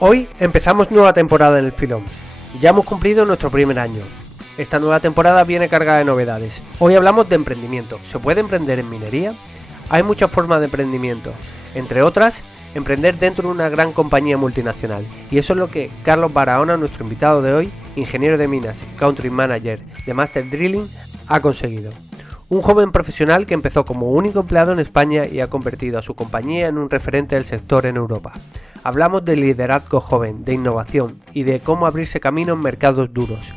Hoy empezamos nueva temporada en el Filón. Ya hemos cumplido nuestro primer año. Esta nueva temporada viene cargada de novedades. Hoy hablamos de emprendimiento. ¿Se puede emprender en minería? Hay muchas formas de emprendimiento, entre otras, emprender dentro de una gran compañía multinacional. Y eso es lo que Carlos Barahona, nuestro invitado de hoy, ingeniero de minas y country manager de Master Drilling, ha conseguido. Un joven profesional que empezó como único empleado en España y ha convertido a su compañía en un referente del sector en Europa. Hablamos de liderazgo joven, de innovación y de cómo abrirse camino en mercados duros.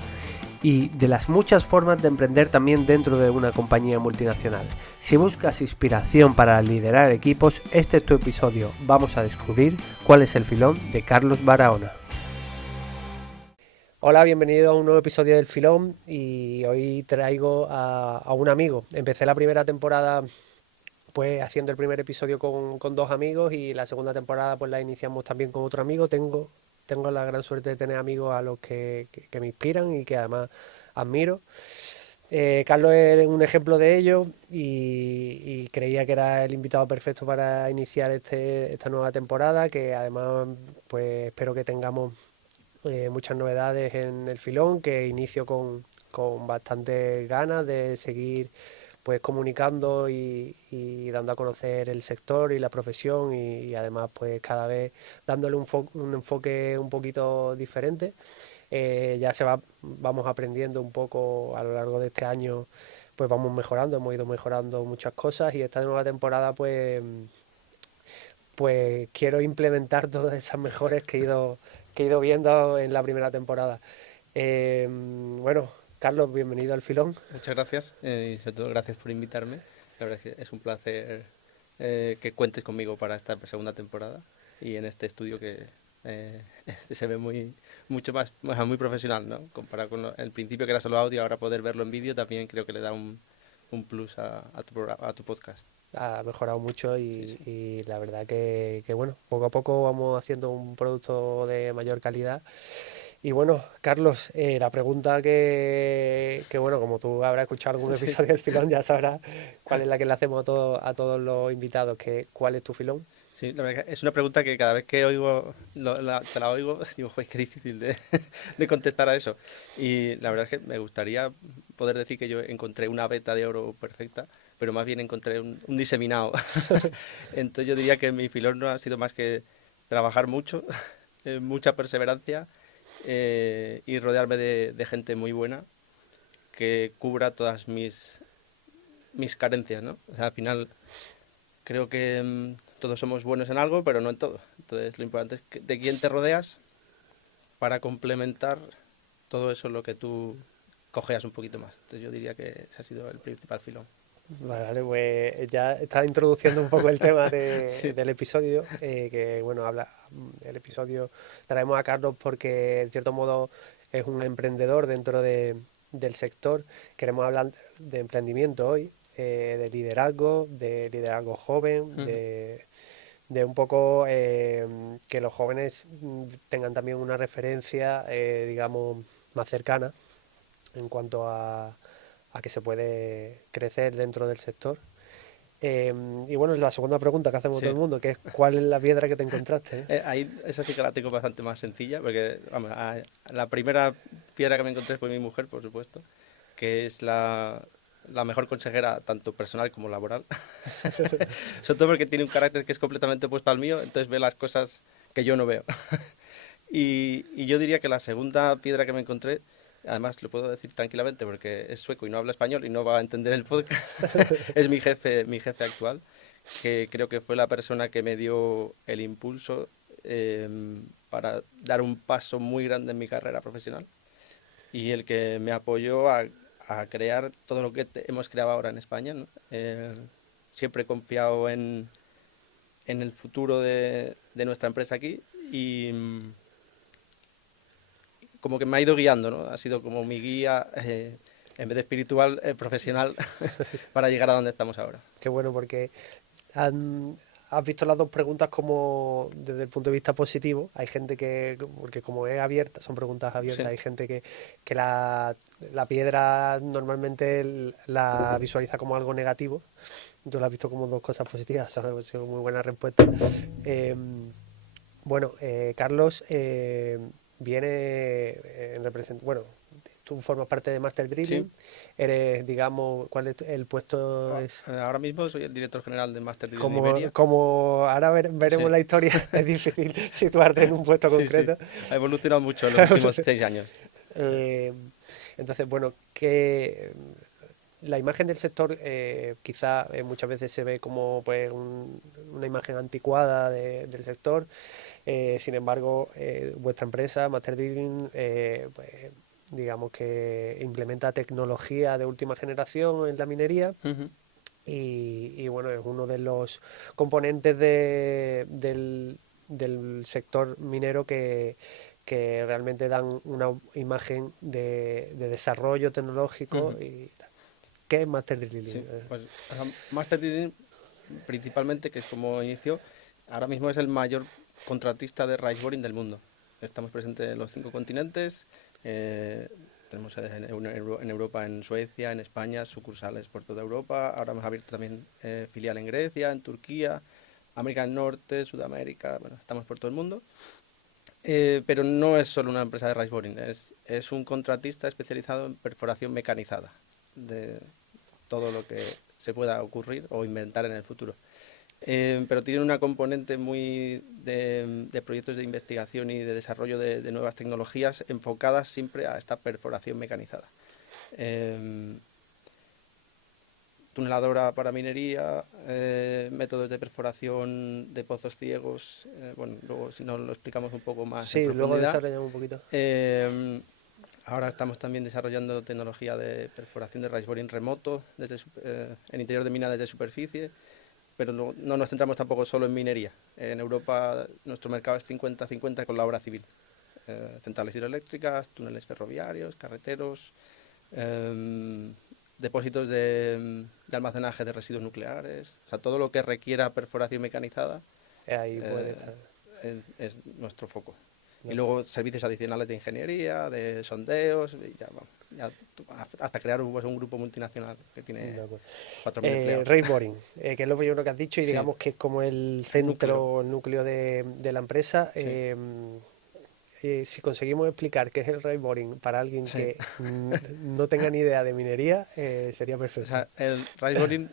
Y de las muchas formas de emprender también dentro de una compañía multinacional. Si buscas inspiración para liderar equipos, este es tu episodio. Vamos a descubrir cuál es el filón de Carlos Barahona. Hola, bienvenido a un nuevo episodio del Filón y hoy traigo a un amigo. Empecé la primera temporada pues haciendo el primer episodio con dos amigos y la segunda temporada pues la iniciamos también con otro amigo. Tengo la gran suerte de tener amigos a los que me inspiran y que además admiro. Carlos es un ejemplo de ello y creía que era el invitado perfecto para iniciar esta nueva temporada, que además pues espero que tengamos muchas novedades en el filón, que inicio con bastantes ganas de seguir pues comunicando y dando a conocer el sector y la profesión y además pues cada vez dándole un enfoque un poquito diferente. Vamos aprendiendo un poco a lo largo de este año, pues vamos mejorando, hemos ido mejorando muchas cosas y esta nueva temporada pues quiero implementar todas esas mejoras que he ido viendo en la primera temporada. Bueno, Carlos, bienvenido al Filón. Muchas gracias y sobre todo gracias por invitarme. La verdad es que es un placer que cuentes conmigo para esta segunda temporada y en este estudio que se ve mucho más, muy profesional, ¿no? Comparado con el principio que era solo audio, ahora poder verlo en vídeo también creo que le da un plus a tu podcast. Ha mejorado mucho Sí. y la verdad que bueno, poco a poco vamos haciendo un producto de mayor calidad. Y bueno, Carlos, la pregunta que bueno, como tú habrás escuchado algún Sí. episodio del filón, ya sabrás cuál es la que le hacemos a todos los invitados, que ¿cuál es tu filón? Sí, la verdad que es una pregunta que cada vez que oigo, te la oigo, digo, joder, qué difícil de contestar a eso. Y la verdad es que me gustaría poder decir que yo encontré una veta de oro perfecta, pero más bien encontré un diseminado. Entonces yo diría que mi filón no ha sido más que trabajar mucho, mucha perseverancia y rodearme de gente muy buena que cubra todas mis carencias, ¿no? O sea, al final creo que todos somos buenos en algo, pero no en todo. Entonces, lo importante es de quién te rodeas para complementar todo eso lo que tú cojeas un poquito más. Entonces, yo diría que ese ha sido el principal filón. Vale, pues ya estás introduciendo un poco el tema Sí, del episodio, que bueno, el episodio traemos a Carlos porque en cierto modo es un emprendedor del sector. Queremos hablar de emprendimiento hoy, de liderazgo joven, ujú, de un poco que los jóvenes tengan también una referencia, digamos, más cercana en cuanto a que se puede crecer dentro del sector. Y bueno, la segunda pregunta que hacemos todo sí. el mundo, que es ¿cuál es la piedra que te encontraste? Ahí esa sí que la tengo bastante más sencilla, porque vamos, la primera piedra que me encontré fue mi mujer, por supuesto, que es la mejor consejera, tanto personal como laboral. Sobre todo porque tiene un carácter que es completamente opuesto al mío, entonces ve las cosas que yo no veo. Y yo diría que la segunda piedra que me encontré, además lo puedo decir tranquilamente porque es sueco y no habla español y no va a entender el podcast, es mi jefe actual, que creo que fue la persona que me dio el impulso para dar un paso muy grande en mi carrera profesional y el que me apoyó a crear todo lo que hemos creado ahora en España, ¿no? Siempre he confiado en el futuro de nuestra empresa aquí y como que me ha ido guiando, ¿no? Ha sido como mi guía, en vez de espiritual, profesional, para llegar a donde estamos ahora. Qué bueno, porque has visto las dos preguntas como desde el punto de vista positivo. Hay gente porque como es abierta, son preguntas abiertas, Sí. hay gente que la piedra normalmente la visualiza como algo negativo. Tú la has visto como dos cosas positivas, son, han sido muy buenas respuestas. Bueno, Carlos viene bueno, tú formas parte de Master Sí, Drilling, eres, digamos, ¿cuál es el puesto? Es ahora mismo soy el director general de Master Drilling como, Iberia. como ahora veremos Sí, la historia, es difícil situarte en un puesto sí, sí. concreto. Ha evolucionado mucho en los últimos 6 años. Eh, entonces, bueno, que la imagen del sector quizá muchas veces se ve como pues una imagen anticuada del sector. Sin embargo, vuestra empresa, Master Drilling, pues, digamos que implementa tecnología de última generación en la minería Ujú. y, bueno, es uno de los componentes del sector minero que realmente dan una imagen de desarrollo tecnológico. Ujú. Y ¿qué es Master Drilling? Sí, pues Master Drilling principalmente, que es como inicio, ahora mismo es el mayor contratista de rice boring del mundo. Estamos presentes en los 5 continentes, eh, tenemos sedes en Europa, en Suecia, en España, sucursales por toda Europa. Ahora hemos abierto también filial en Grecia, en Turquía, América del Norte, Sudamérica, bueno, estamos por todo el mundo. Pero no es solo una empresa de rice boring, es un contratista especializado en perforación mecanizada de todo lo que se pueda ocurrir o inventar en el futuro. Pero tiene una componente muy de proyectos de investigación y de desarrollo de nuevas tecnologías enfocadas siempre a esta perforación mecanizada. Eh, Tuneladora para minería, métodos de perforación de pozos ciegos, bueno, luego si no lo explicamos un poco más en Sí, luego profundidad. desarrollamos un poquito. Eh, Ahora estamos también desarrollando tecnología de perforación de rice boring remoto en interior de mina desde superficie, pero no nos centramos tampoco solo en minería. En Europa nuestro mercado es 50-50 con la obra civil. Centrales hidroeléctricas, túneles ferroviarios, carreteros, em, depósitos de almacenaje de residuos nucleares, o sea, todo lo que requiera perforación mecanizada Ahí puede eh, estar. es nuestro foco. De Y acuerdo. luego servicios adicionales de ingeniería, de sondeos, y ya, vamos, hasta crear pues, un grupo multinacional que De tiene acuerdo. 4.000 empleados. Rakeboarding, que es lo primero que has dicho y Sí, digamos que es como el el núcleo. centro, el núcleo de la empresa. Sí, Si conseguimos explicar qué es el rakeboarding para alguien sí. que no tenga ni idea de minería, sería O perfecto. sea, el rice boring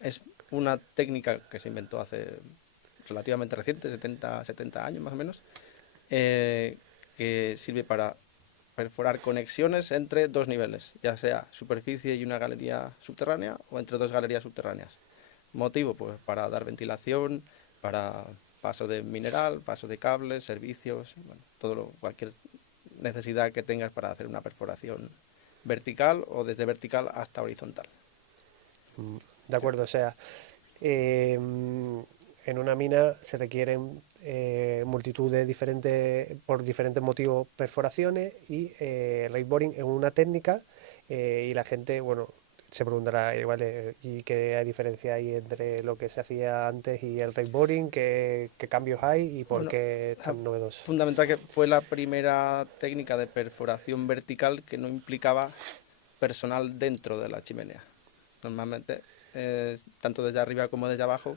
es una técnica que se inventó hace relativamente reciente, 70 años más o menos, eh, que sirve para perforar conexiones entre dos niveles, ya sea superficie y una galería subterránea o entre dos galerías subterráneas. Motivo, pues para dar ventilación, para paso de mineral, paso de cables, servicios, bueno, cualquier necesidad que tengas para hacer una perforación vertical o desde vertical hasta horizontal. Mm, De Sí. acuerdo, o sea, en una mina se requieren multitud de diferentes, por diferentes motivos, perforaciones y el rakeboarding es una técnica y la gente, bueno, se preguntará, ¿vale? ¿Y qué hay diferencia ahí entre lo que se hacía antes y el rakeboarding? ¿Qué cambios hay y por Bueno, qué es tan novedoso? fundamental que fue la primera técnica de perforación vertical que no implicaba personal dentro de la chimenea. Normalmente, tanto desde arriba como desde abajo,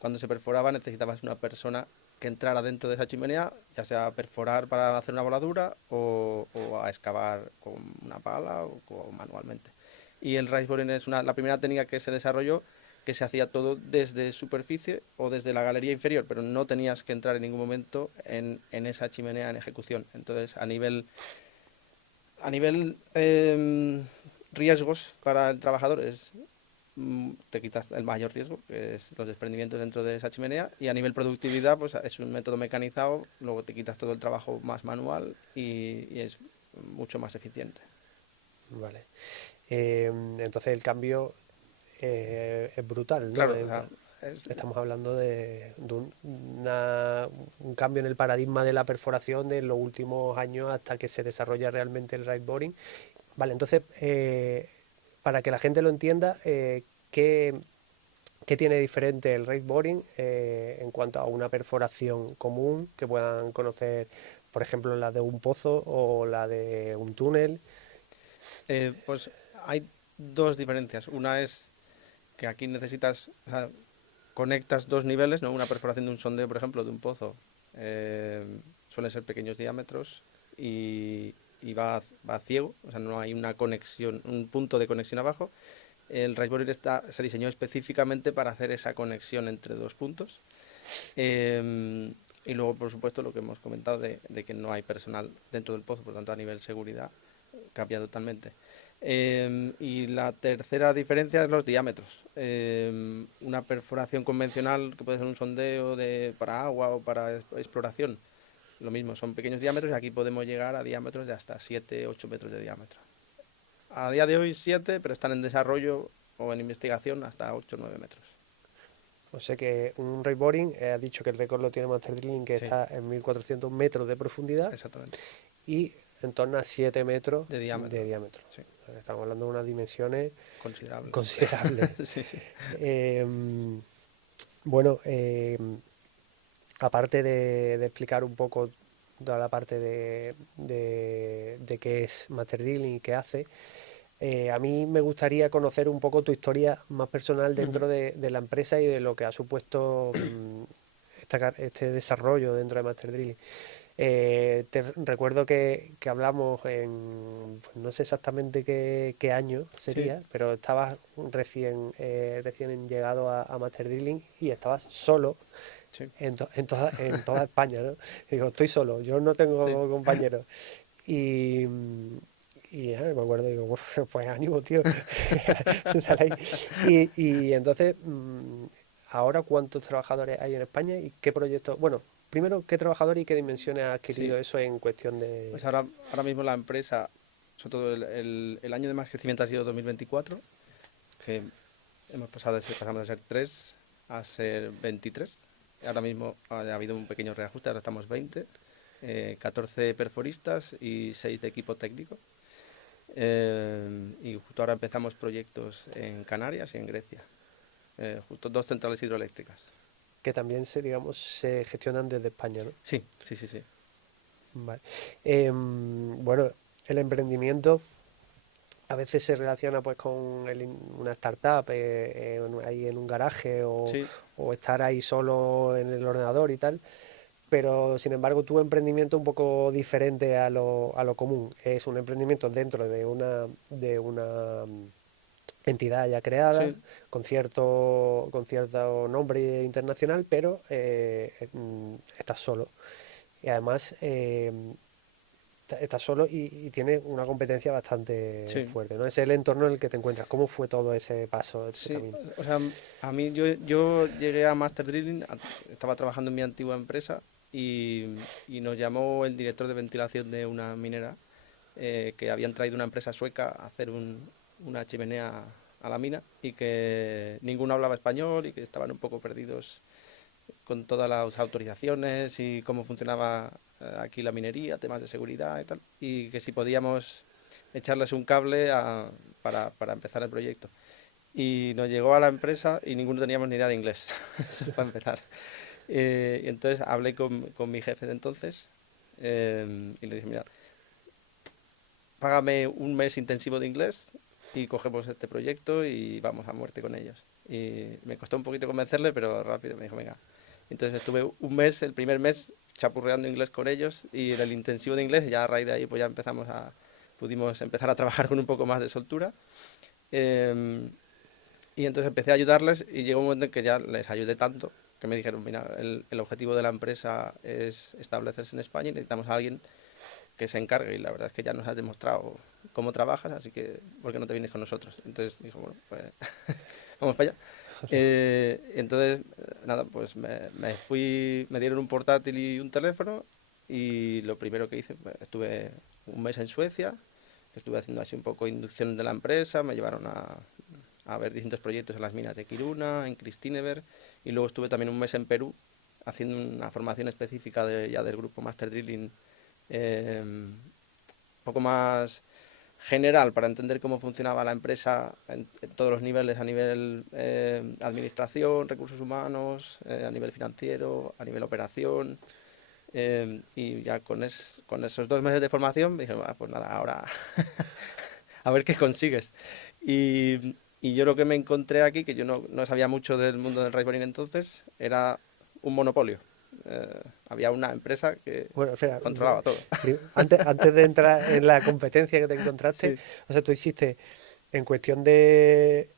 cuando se perforaba necesitabas una persona que entrara dentro de esa chimenea, ya sea a perforar para hacer una voladura o a excavar con una pala o manualmente. Y el rice boring es la primera técnica que se desarrolló que se hacía todo desde superficie o desde la galería inferior, pero no tenías que entrar en ningún momento en esa chimenea en ejecución. Entonces, a nivel riesgos para el trabajador te quitas el mayor riesgo, que es los desprendimientos dentro de esa chimenea, y a nivel productividad, pues es un método mecanizado, luego te quitas todo el trabajo más manual y es mucho más eficiente. Vale. Entonces el cambio es brutal, ¿no? Claro, o sea, es, Estamos hablando de un cambio en el paradigma de la perforación de los últimos años hasta que se desarrolla realmente el right boring. Vale, entonces, para que la gente lo entienda, ¿qué, qué tiene diferente el right boring en cuanto a una perforación común que puedan conocer, por ejemplo, la de un pozo o la de un túnel? pues hay dos diferencias. Una es que aquí necesitas, o sea, conectas dos niveles, ¿no? Una perforación de un sondeo, por ejemplo, de un pozo, Suelen ser pequeños diámetros y va ciego, o sea, no hay una conexión, un punto de conexión abajo. El Race se diseñó específicamente para hacer esa conexión entre dos puntos. Y luego, por supuesto, lo que hemos comentado de que no hay personal dentro del pozo, por tanto, a nivel seguridad cambia totalmente. Y la tercera diferencia es los diámetros. Una perforación convencional, que puede ser un sondeo para agua o para exploración, lo mismo, son pequeños diámetros y aquí podemos llegar a diámetros de hasta 7-8 metros de diámetro. A día de hoy 7, pero están en desarrollo o en investigación hasta 8-9 metros. O sea que un rakeboarding, ha dicho que el récord lo tiene Master Drilling, que Sí. está en 1400 metros de profundidad. Exactamente. Y en torno a 7 metros De diámetro. Sí. Estamos hablando de unas dimensiones Considerables. considerables. Bueno, aparte de explicar un poco toda la parte de qué es Master Drilling y qué hace, a mí me gustaría conocer un poco tu historia más personal dentro de la empresa y de lo que ha supuesto este desarrollo dentro de Master Drilling. Te recuerdo que hablamos pues no sé exactamente qué año sería, Sí. pero estabas recién llegado a Master Drilling y estabas solo Sí. en toda España, ¿no? Digo, estoy solo, yo no tengo Sí. compañeros. Y, me acuerdo, digo, pues ánimo, tío. Dale ahí. Y entonces, ahora, ¿cuántos trabajadores hay en España y qué proyectos? Bueno, primero, ¿qué trabajador y qué dimensiones ha adquirido Sí. eso en cuestión de...? Pues ahora mismo la empresa, sobre todo el año de más crecimiento ha sido 2024, que pasamos de ser 3 a ser 23. Ahora mismo ha habido un pequeño reajuste, ahora estamos 20, 14 perforistas y 6 de equipo técnico. Y justo ahora empezamos proyectos en Canarias y en Grecia. Justo 2 centrales hidroeléctricas. Que también se gestionan desde España, ¿no? Sí. Vale. Bueno, el emprendimiento a veces se relaciona pues con una startup ahí en un garaje Sí. o estar ahí solo en el ordenador y tal, pero sin embargo tu emprendimiento es un poco diferente a lo común. Es un emprendimiento dentro de una entidad ya creada, Sí. con cierto nombre internacional, pero estás solo. Y además estás solo y tienes una competencia bastante Sí. fuerte, ¿no? Ese es el entorno en el que te encuentras. ¿Cómo fue todo ese paso, ese Sí, camino? o sea, a mí yo llegué a Master Drilling, estaba trabajando en mi antigua empresa y nos llamó el director de ventilación de una minera que habían traído una empresa sueca a hacer una chimenea a la mina y que ninguno hablaba español y que estaban un poco perdidos con todas las autorizaciones y cómo funcionaba aquí la minería, temas de seguridad y tal, y que si podíamos echarles un cable para empezar el proyecto. Y nos llegó a la empresa y ninguno teníamos ni idea de inglés, eso para empezar. Y entonces hablé con mi jefe de entonces y le dije, mira, págame un mes intensivo de inglés y cogemos este proyecto y vamos a muerte con ellos. Y me costó un poquito convencerle, pero rápido me dijo, venga. Entonces estuve un mes, el primer mes, chapurreando inglés con ellos y en el intensivo de inglés, ya a raíz de ahí pues ya pudimos empezar a trabajar con un poco más de soltura. Y entonces empecé a ayudarles y llegó un momento en que ya les ayudé tanto que me dijeron, mira, el objetivo de la empresa es establecerse en España y necesitamos a alguien que se encargue y la verdad es que ya nos has demostrado cómo trabajas, así que ¿por qué no te vienes con nosotros? Entonces dijo, bueno, pues vamos para allá. Entonces, nada, pues me fui, me dieron un portátil y un teléfono y lo primero que hice, pues, estuve un mes en Suecia, estuve haciendo así un poco de inducción de la empresa, me llevaron a ver distintos proyectos en las minas de Kiruna, en Kristineberg, y luego estuve también un mes en Perú haciendo una formación específica ya del grupo Master Drilling, un poco más general para entender cómo funcionaba la empresa en todos los niveles, a nivel administración, recursos humanos, a nivel financiero, a nivel operación. Y ya con esos 2 meses de formación me dije, bueno, pues nada, ahora a ver qué consigues. Y yo lo que me encontré aquí, que yo no sabía mucho del mundo del rakeboarding entonces, era un monopolio. había una empresa que Bueno, espera, controlaba todo. antes de entrar en la competencia que te encontraste, Sí. o sea, tú hiciste en cuestión de,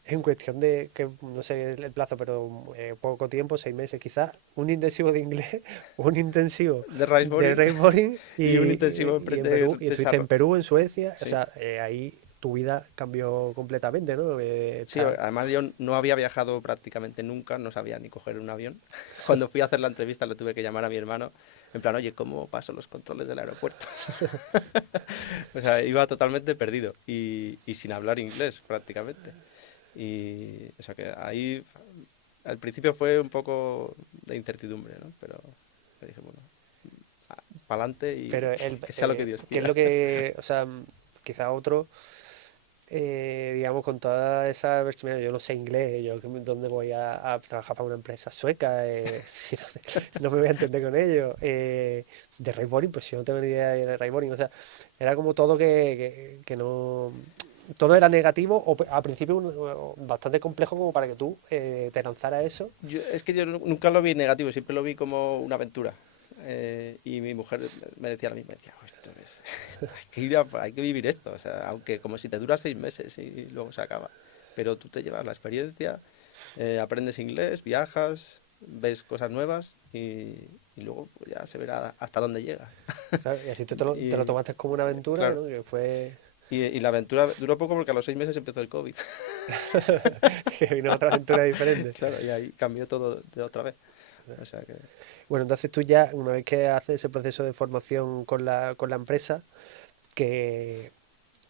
que no sé el plazo, pero poco tiempo, 6 meses quizás, un intensivo de inglés, un intensivo De de Riceboring rayboarding y un intensivo y en Perú, de y estuviste en desarrollo. Perú, en Suecia, o Sí. sea, ahí tu vida cambió completamente, ¿no? Sí, además yo no había viajado prácticamente nunca, no sabía ni coger un avión. Cuando fui a hacer la entrevista lo tuve que llamar a mi hermano, en plan, oye, ¿cómo paso los controles del aeropuerto? O sea, iba totalmente perdido y sin hablar inglés prácticamente. Y, o sea, que ahí al principio fue un poco de incertidumbre, ¿no? Pero dije, bueno, para adelante y Pero que sea lo que Dios ¿qué es lo quiera. que, o sea, quizá otro, digamos, con toda esa versatilidad, yo no sé inglés, yo dónde voy a trabajar para una empresa sueca, si no, no me voy a entender con ellos, de Rayboring, pues si no tengo ni idea de Rayboring, o sea, era como todo que no, todo era negativo, o al principio bastante complejo como para que tú te lanzaras a eso. Es que yo nunca lo vi negativo, siempre lo vi como una aventura. Y mi mujer me decía lo mismo, me decía, "Oh, hay que vivir esto, o sea, aunque como si te dura 6 meses y luego se acaba. Pero tú te llevas la experiencia, aprendes inglés, viajas, ves cosas nuevas y luego pues, ya se verá hasta dónde llega. Claro, y así te lo Y tomaste como una aventura, claro, ¿no? Que fue y la aventura duró poco porque a los 6 meses empezó el COVID. que vino otra aventura diferente. Claro, y ahí cambió todo de otra vez. O sea que Bueno, entonces tú ya, una vez que haces ese proceso de formación con la empresa, que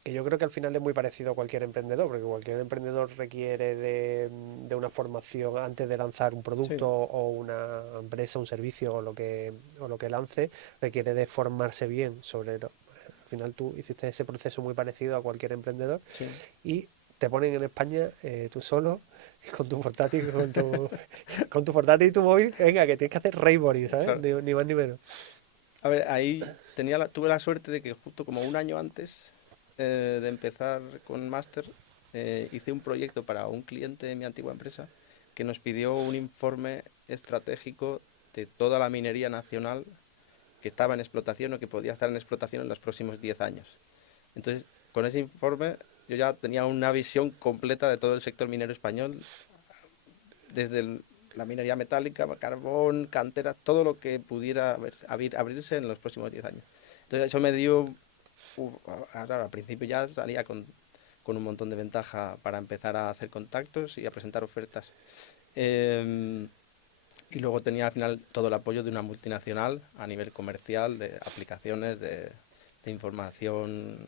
yo creo que al final es muy parecido a cualquier emprendedor, porque cualquier emprendedor requiere de una formación antes de lanzar un producto sí, o una empresa, un servicio o lo que lance, requiere de formarse bien sobre lo. Al final tú hiciste ese proceso muy parecido a cualquier emprendedor sí. y te ponen en España tú solo con tu portátil, con tu portátil y tu móvil, venga, que tienes que hacer rayboarding, ¿sabes? Claro. Ni más ni menos. A ver, ahí tuve la suerte de que justo como un año antes de empezar con Master, hice un proyecto para un cliente de mi antigua empresa que nos pidió un informe estratégico de toda la minería nacional que estaba en explotación o que podía estar en explotación en los próximos 10 años. Entonces, con ese informe yo ya tenía una visión completa de todo el sector minero español, desde la minería metálica, carbón, cantera, todo lo que pudiera abrirse en los próximos 10 años. Entonces eso me dio, claro, al principio ya salía con un montón de ventaja para empezar a hacer contactos y a presentar ofertas. Eh, y luego tenía al final todo el apoyo de una multinacional a nivel comercial, de aplicaciones, de información.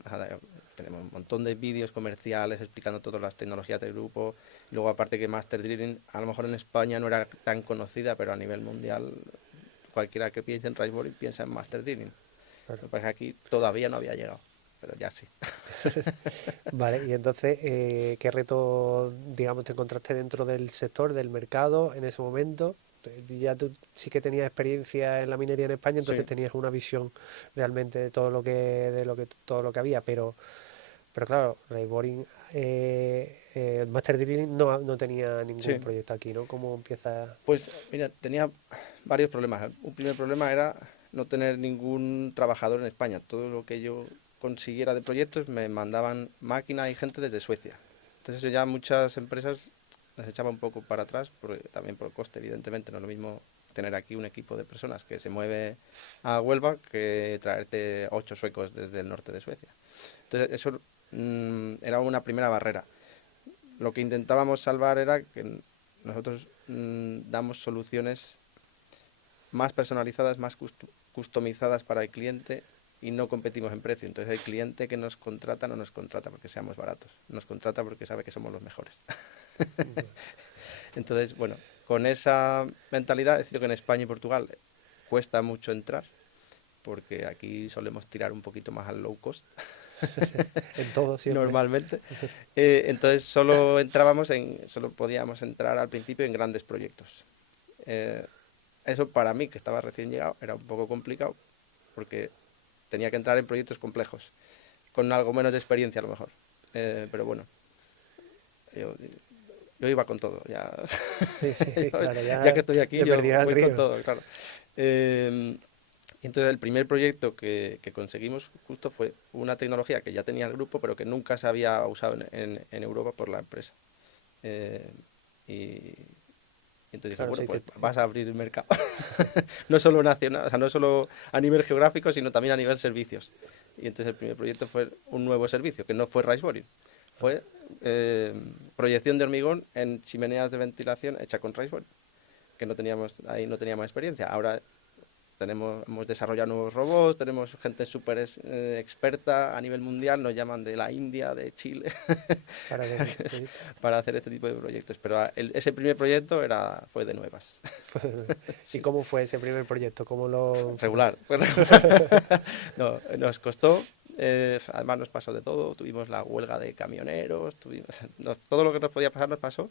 Tenemos un montón de vídeos comerciales explicando todas las tecnologías del grupo. Luego, aparte que Master Drilling, a lo mejor en España no era tan conocida, pero a nivel mundial, cualquiera que piense en Riceboring piensa en Master Drilling. Lo Claro. que pasa es que aquí todavía no había llegado, pero ya sí. Vale, y entonces, ¿qué reto, digamos, te encontraste dentro del sector, del mercado en ese momento? Ya tú sí que tenías experiencia en la minería en España, entonces Sí. tenías una visión realmente de todo lo que había, pero claro, Rayboring, Master Drilling no tenía ningún Sí, proyecto aquí, ¿no? ¿Cómo empieza? pues mira, tenía varios problemas. Un primer problema era no tener ningún trabajador en España. Todo lo que yo consiguiera de proyectos me mandaban máquina y gente desde Suecia. Entonces eso ya muchas empresas las echaba un poco para atrás, también por el coste, evidentemente. No es lo mismo tener aquí un equipo de personas que se mueve a Huelva que traerte 8 suecos desde el norte de Suecia. Entonces eso era una primera barrera. Lo que intentábamos salvar era que nosotros damos soluciones más personalizadas, más customizadas para el cliente y no competimos en precio. Entonces el cliente que nos contrata no nos contrata porque seamos baratos, nos contrata porque sabe que somos los mejores. Entonces, bueno, con esa mentalidad, es decir, que en España y Portugal cuesta mucho entrar porque aquí solemos tirar un poquito más al low cost En todo siempre. normalmente. Entonces solo podíamos entrar al principio en grandes proyectos. Eh, Eso para mí, que estaba recién llegado, era un poco complicado porque tenía que entrar en proyectos complejos, con algo menos de experiencia a lo mejor. Pero bueno, yo, yo iba con todo. Ya, Sí, sí, claro, ya ya que estoy aquí, te yo perdías el voy con río. todo, claro. Y entonces el primer proyecto que conseguimos justo fue una tecnología que ya tenía el grupo, pero que nunca se había usado en Europa por la empresa. Eh, y entonces dije, Claro, bueno, sí, pues vas a abrir el mercado. No solo nacional, o sea, no solo a nivel geográfico, sino también a nivel servicios. Y entonces el primer proyecto fue un nuevo servicio, que no fue rice boring, fue proyección de hormigón en chimeneas de ventilación hecha con rice boring, que no teníamos, ahí no teníamos experiencia. Ahora hemos desarrollado nuevos robots, tenemos gente súper experta a nivel mundial, nos llaman de la India, de Chile, para hacer este proyecto. para hacer este tipo de proyectos. Pero ese primer proyecto fue de nuevas. ¿Y Sí, cómo fue ese primer proyecto? ¿Cómo lo enfocaste? regular, fue regular. No, nos costó, además nos pasó de todo, tuvimos la huelga de camioneros, todo lo que nos podía pasar nos pasó.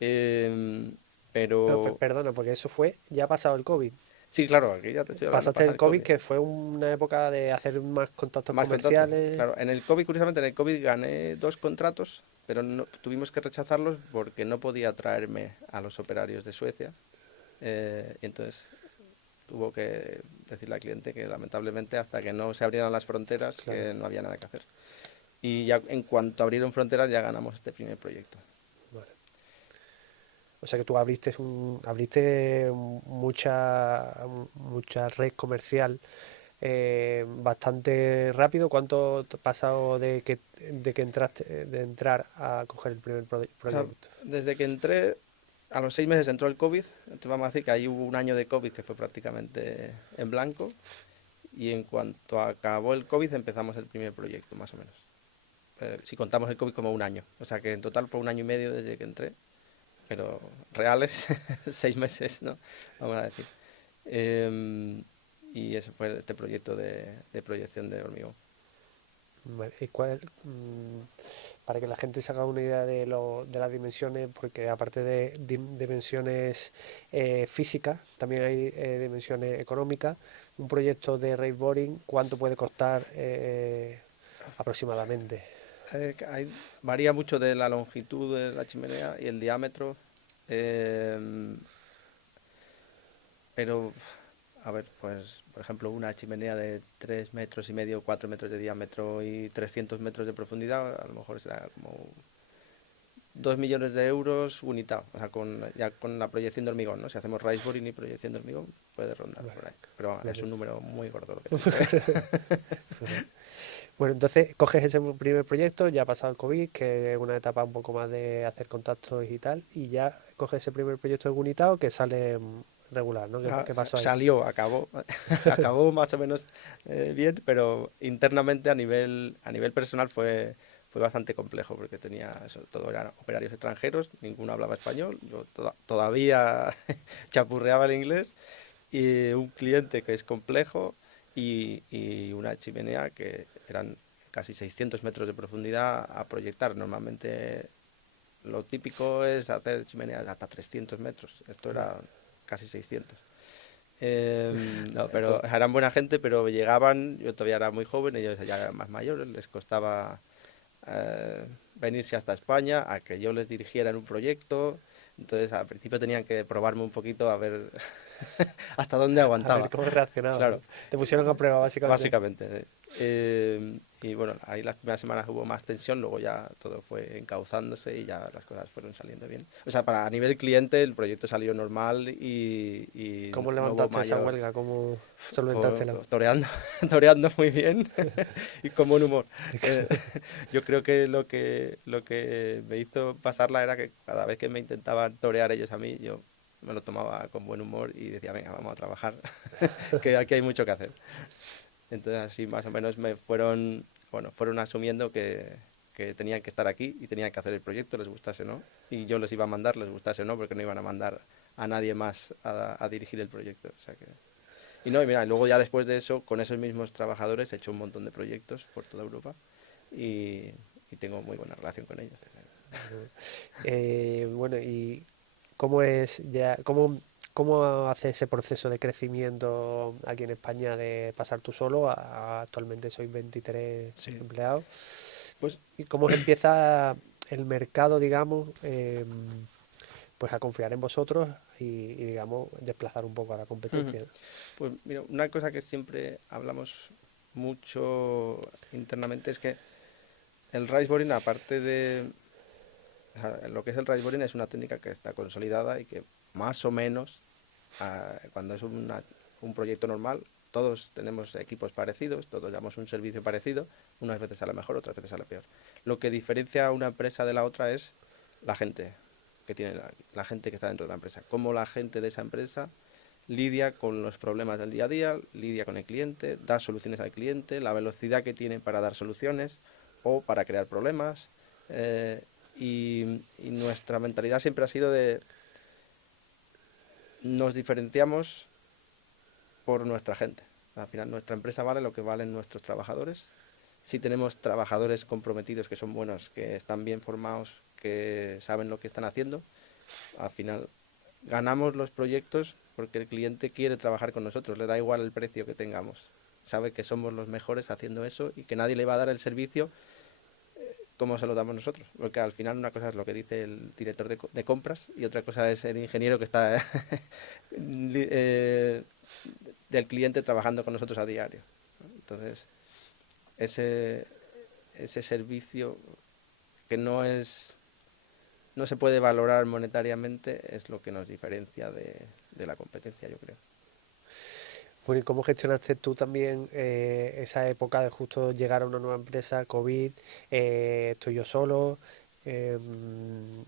eh, No, pero perdona, porque eso fue ya pasado el COVID. sí, claro, aquí ya te estoy hablando, Pasaste pasa el el COVID, COVID. que fue una época de hacer más contactos Más contactos. comerciales. Claro, en el COVID, curiosamente, en el COVID gané 2 contratos, pero tuvimos que rechazarlos porque no podía traerme a los operarios de Suecia. Y entonces tuvo que decirle al cliente que lamentablemente hasta que no se abrieran las fronteras Claro. que no había nada que hacer. Y ya en cuanto abrieron fronteras ya ganamos este primer proyecto. Vale. O sea que tú abriste mucha red comercial bastante rápido. ¿Cuánto ha pasado de que entraste, de entrar a coger el primer O sea, proyecto? desde que entré, a los 6 meses entró el COVID, entonces vamos a decir que ahí hubo un año de COVID que fue prácticamente en blanco, y en cuanto acabó el COVID empezamos el primer proyecto, más o menos. Si contamos el COVID como un año, o sea que en total fue un año y medio desde que entré, pero reales 6 meses, ¿no? Vamos a decir. Y ese fue este proyecto de proyección de hormigón. Vale, ¿y para que la gente se haga una idea de las dimensiones, porque aparte de dimensiones físicas, también hay dimensiones económicas? Un proyecto de wakeboarding, ¿cuánto puede costar aproximadamente? Varía mucho de la longitud de la chimenea y el diámetro, eh, pero a ver, pues por ejemplo una chimenea de 3 metros y medio, 4 metros de diámetro y 300 metros de profundidad, a lo mejor será como 2 millones de euros unitado, o sea, ya con la proyección de hormigón, ¿no? Si hacemos rice boring y proyección de hormigón, puede rondar Vale, por ahí. Pero es vale. un número muy gordo lo que te digo, ¿eh? Bueno, entonces coges ese primer proyecto, ya ha pasado el COVID, que es una etapa un poco más de hacer contactos y tal, y ya coges ese primer proyecto de Gunitao que sale regular, ¿no? ¿Qué pasó ahí? Salió, acabó, acabó más o menos bien, pero internamente a nivel personal fue bastante complejo porque tenía todo eran operarios extranjeros, ninguno hablaba español, yo todavía chapurreaba el inglés, y un cliente que es complejo, y una chimenea que eran casi 600 metros de profundidad a proyectar. Normalmente lo típico es hacer chimeneas hasta 300 metros, esto era casi 600. No, pero Entonces, eran buena gente, pero llegaban, yo todavía era muy joven, ellos ya eran más mayores, les costaba venirse hasta España a que yo les dirigiera en un proyecto. Entonces al principio tenían que probarme un poquito a ver hasta dónde a ver aguantaba. cómo reaccionaba, ¿no? Claro, Te pusieron a prueba, básicamente. básicamente. Y bueno, ahí las primeras semanas hubo más tensión, luego ya todo fue encauzándose y ya las cosas fueron saliendo bien. O sea, a nivel cliente el proyecto salió normal, y ¿Cómo no hubo levantaste esa mayor... huelga? ¿Cómo solventaste Toreando, toreando muy bien y con buen humor. Eh, yo creo que lo que me hizo pasarla era que cada vez que me intentaban torear ellos a mí, yo me lo tomaba con buen humor y decía, venga, vamos a trabajar, que aquí hay mucho que hacer. Entonces así más o menos fueron asumiendo que tenían que estar aquí y tenían que hacer el proyecto, les gustase o no, y yo les iba a mandar, les gustase o no, porque no iban a mandar a nadie más a dirigir el proyecto. O sea que... Y no, y mira, luego ya después de eso, con esos mismos trabajadores he hecho un montón de proyectos por toda Europa, y, y tengo muy buena relación con ellos. Bueno, ¿y cómo hace ese proceso de crecimiento aquí en España de pasar tú solo actualmente sois 23 Sí. empleados? Pues ¿Y cómo se empieza el mercado, digamos, pues a confiar en vosotros digamos, desplazar un poco a la competencia. Pues mira, una cosa que siempre hablamos mucho internamente es que el riseboring, aparte de... o sea, lo que es el riseboring es una técnica que está consolidada y que más o menos, cuando es un proyecto normal, todos tenemos equipos parecidos, todos damos un servicio parecido, unas veces sale mejor, otras veces sale peor. Lo que diferencia a una empresa de la otra es la gente que tiene, la gente que está dentro de la empresa, cómo la gente de esa empresa lidia con los problemas del día a día, lidia con el cliente, da soluciones al cliente, la velocidad que tiene para dar soluciones o para crear problemas. Y nuestra mentalidad siempre ha sido de nos diferenciamos por nuestra gente. Al final nuestra empresa vale lo que valen nuestros trabajadores. Si tenemos trabajadores comprometidos, que son buenos, que están bien formados, que saben lo que están haciendo, al final ganamos los proyectos porque el cliente quiere trabajar con nosotros, le da igual el precio que tengamos. Sabe que somos los mejores haciendo eso y que nadie le va a dar el servicio como se lo damos nosotros. Porque al final una cosa es lo que dice el director de compras y otra cosa es el ingeniero que está del cliente trabajando con nosotros a diario. Entonces, ese servicio que no se puede valorar monetariamente es lo que nos diferencia de la competencia, yo creo. Bueno, ¿y cómo gestionaste tú también esa época de justo llegar a una nueva empresa, COVID, estoy yo solo, en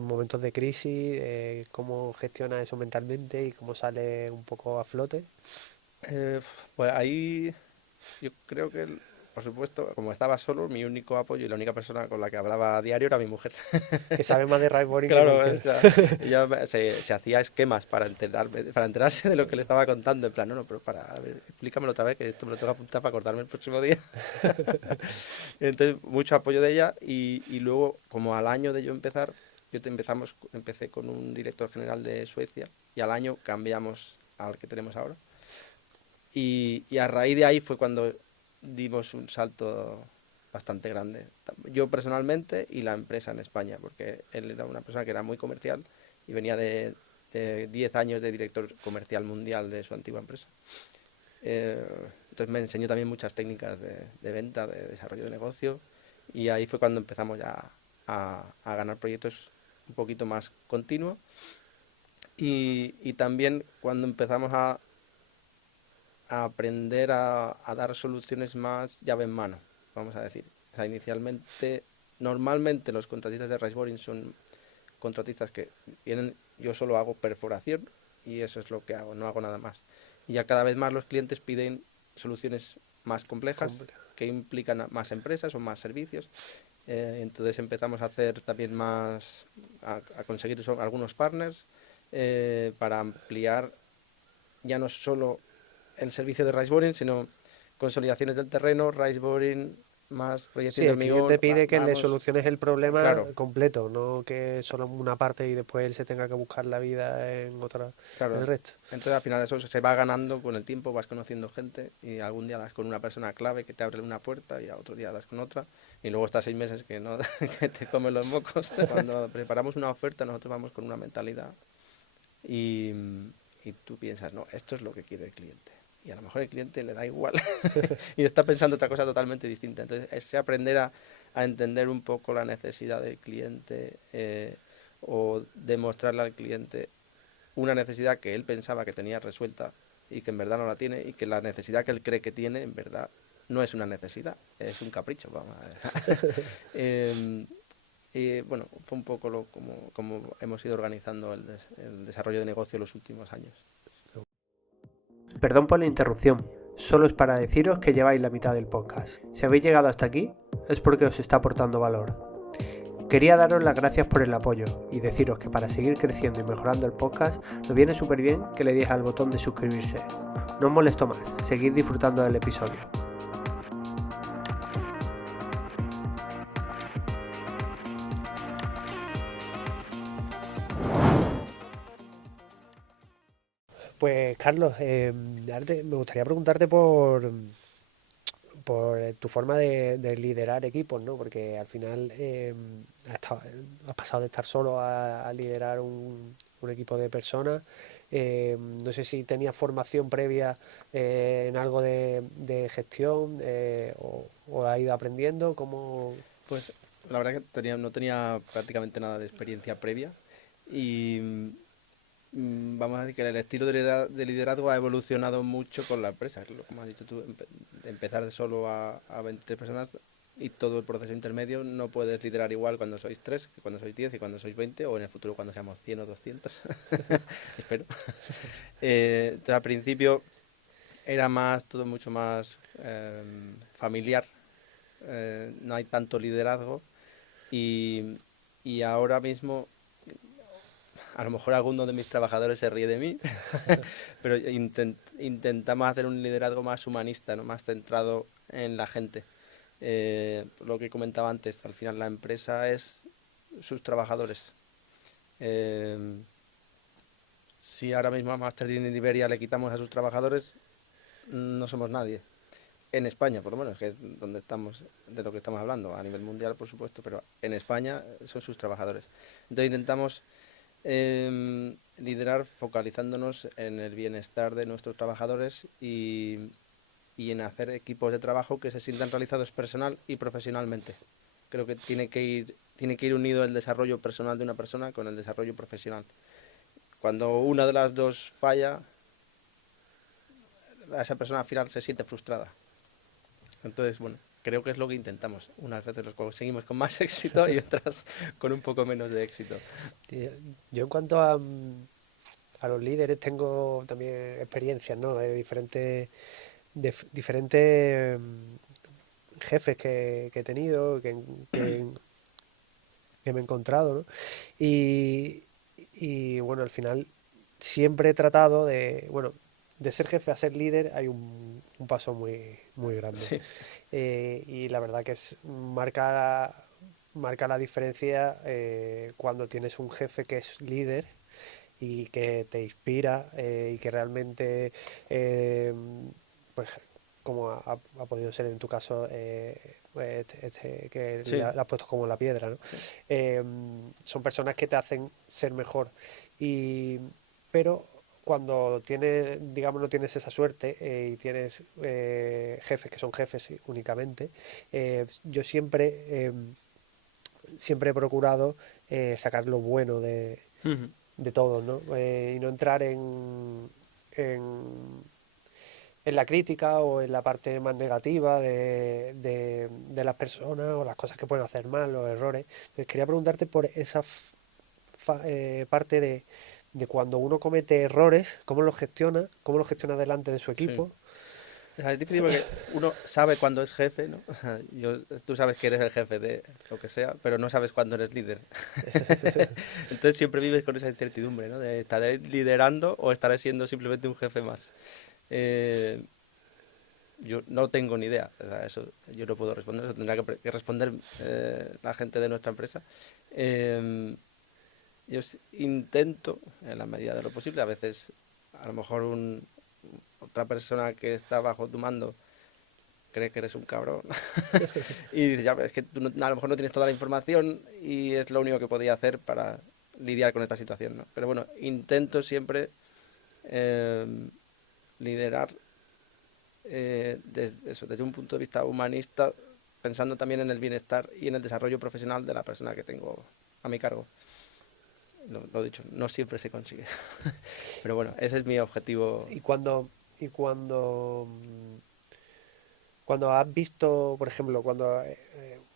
momentos de crisis, cómo gestionas eso mentalmente y cómo sale un poco a flote? Eh, pues ahí yo creo que, por supuesto, como estaba solo, mi único apoyo y la única persona con la que hablaba a diario era mi mujer. Que sabe más de Rainbow que Claro, o cualquiera. sea, ella se hacía esquemas para enterarse de lo que le estaba contando, en plan, no, pero a ver, explícamelo otra vez, que esto me lo tengo que apuntar para acordarme el próximo día. Entonces, mucho apoyo de ella y luego, como al año de yo empezar, empecé con un director general de Suecia y al año cambiamos al que tenemos ahora. Y a raíz de ahí fue cuando dimos un salto bastante grande. Yo personalmente y la empresa en España, porque él era una persona que era muy comercial y venía de 10 años de director comercial mundial de su antigua empresa. Entonces me enseñó también muchas técnicas de venta, de desarrollo de negocio y ahí fue cuando empezamos ya a ganar proyectos un poquito más continuos y también cuando empezamos a aprender a dar soluciones más llave en mano, vamos a decir. O sea, normalmente los contratistas de Riseboring son contratistas que vienen, yo solo hago perforación y eso es lo que hago, no hago nada más. Y ya cada vez más los clientes piden soluciones más complejas que implican a más empresas o más servicios. Entonces empezamos a hacer también a conseguir algunos partners para ampliar ya no solo el servicio de Riseboring, sino consolidaciones del terreno, Riseboring, más proyección Sí, de el cliente hormigón. pide que le soluciones el problema Claro, completo, no que solo una parte y después él se tenga que buscar la vida en otra, en claro. el resto. Entonces al final eso se va ganando con el tiempo, vas conociendo gente y algún día das con una persona clave que te abre una puerta y a otro día das con otra y luego estás 6 meses que no que te comen los mocos. Cuando preparamos una oferta nosotros vamos con una mentalidad y, y tú piensas, no, esto es lo que quiere el cliente. Y a lo mejor el cliente le da igual y está pensando otra cosa totalmente distinta. Entonces, es aprender a entender un poco la necesidad del cliente o demostrarle al cliente una necesidad que él pensaba que tenía resuelta y que en verdad no la tiene y que la necesidad que él cree que tiene en verdad no es una necesidad, es un capricho, vamos a ver. Y bueno, fue un poco como hemos ido organizando el desarrollo de negocio los últimos años. Perdón por la interrupción, solo es para deciros que lleváis la mitad del podcast. Si habéis llegado hasta aquí, es porque os está aportando valor. Quería daros las gracias por el apoyo y deciros que para seguir creciendo y mejorando el podcast nos viene súper bien que le deis al botón de suscribirse. No os molesto más, seguid disfrutando del episodio. Pues Carlos, me gustaría preguntarte por tu forma de liderar equipos, ¿no? Porque al final has pasado de estar solo a liderar un equipo de personas. No sé si tenías formación previa en algo de gestión o has ido aprendiendo. ¿Cómo? Pues la verdad que no tenía prácticamente nada de experiencia previa y vamos a decir que el estilo de liderazgo ha evolucionado mucho con la empresa. Como has dicho tú, de empezar de solo a 20 personas y todo el proceso intermedio, no puedes liderar igual cuando sois 3 que cuando sois 10 y cuando sois 20 o en el futuro cuando seamos 100 o 200. Espero. Entonces, al principio era todo mucho más familiar, no hay tanto liderazgo y, y ahora mismo a lo mejor alguno de mis trabajadores se ríe de mí, pero intentamos hacer un liderazgo más humanista, ¿no? Más centrado en la gente. Lo que comentaba antes, al final la empresa es sus trabajadores. Eh, si ahora mismo a Master in Iberia le quitamos a sus trabajadores, no somos nadie. En España, por lo menos, que es donde estamos, de lo que estamos hablando, a nivel mundial, por supuesto, pero en España son sus trabajadores. Entonces intentamos liderar focalizándonos en el bienestar de nuestros trabajadores y en hacer equipos de trabajo que se sientan realizados personal y profesionalmente. Creo que tiene que ir unido el desarrollo personal de una persona con el desarrollo profesional. Cuando una de las dos falla, esa persona al final se siente frustrada. Entonces, bueno, creo que es lo que intentamos. Unas veces los conseguimos con más éxito y otras con un poco menos de éxito. Yo en cuanto a los líderes tengo también experiencias, ¿no? De diferentes jefes que he tenido, que me he encontrado, ¿no? Y, y bueno, al final siempre he tratado de ser jefe a ser líder hay un paso muy grande. Sí. Y la verdad que marca la diferencia cuando tienes un jefe que es líder y que te inspira y que realmente, pues como ha podido ser en tu caso, que Sí, la has puesto como la piedra, ¿no? sí. Son personas que te hacen ser mejor. Pero cuando tienes, digamos, no tienes esa suerte y tienes jefes que son jefes únicamente, yo siempre he procurado sacar lo bueno Ujú. de todos, ¿no? Y no entrar en la crítica o en la parte más negativa de las personas o las cosas que pueden hacer mal, los errores. Entonces quería preguntarte por esa parte de cuando uno comete errores, cómo los gestiona delante de su Sí. equipo. O sea, es difícil porque uno sabe cuándo es jefe, ¿no? O sea, tú sabes que eres el jefe de lo que sea, pero no sabes cuándo eres líder. Entonces siempre vives con esa incertidumbre, ¿no? De estaré liderando o estaré siendo simplemente un jefe más. Eh, yo no tengo ni idea, o sea, eso yo no puedo responder, eso tendrá que responder la gente de nuestra empresa. Eh, intento, en la medida de lo posible, a veces a lo mejor otra persona que está bajo tu mando cree que eres un cabrón y dices, ya, es que tú a lo mejor no tienes toda la información y es lo único que podía hacer para lidiar con esta situación, ¿no? Pero bueno, intento siempre eh, liderar desde un punto de vista humanista, pensando también en el bienestar y en el desarrollo profesional de la persona que tengo a mi cargo. Lo dicho, no siempre se consigue. Pero bueno, ese es mi objetivo. Y cuando has visto, por ejemplo, cuando